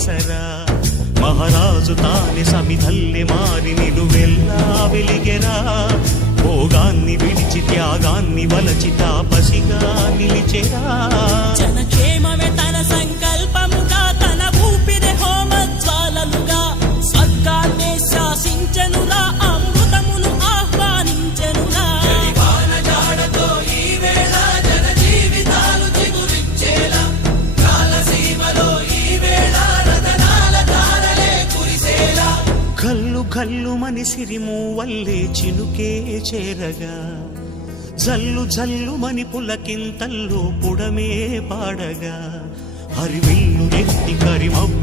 ఆసరా మహారాజు తానే సమిధల్లె మారి నిలువెల్లా వెలిగెరా భోగాన్ని విడిచి త్యాగాన్ని వలచి తాపసిగా నిలిచెరా జనక్షేమమే తన సంకల్పముగా తన ఊపిరి హోమజ్వాలలుగా స్వర్గాన్నే శాసించెనురా అమృతమును ఆహ్వానించెనురా కల్లు కల్లు మని సిరిమూవల్లే చినుకే చేరగా జల్లు జల్లు మని పులకింతల్లో పుడమే పాడగా హరివిల్లు ఎత్తి కరిమబ్బు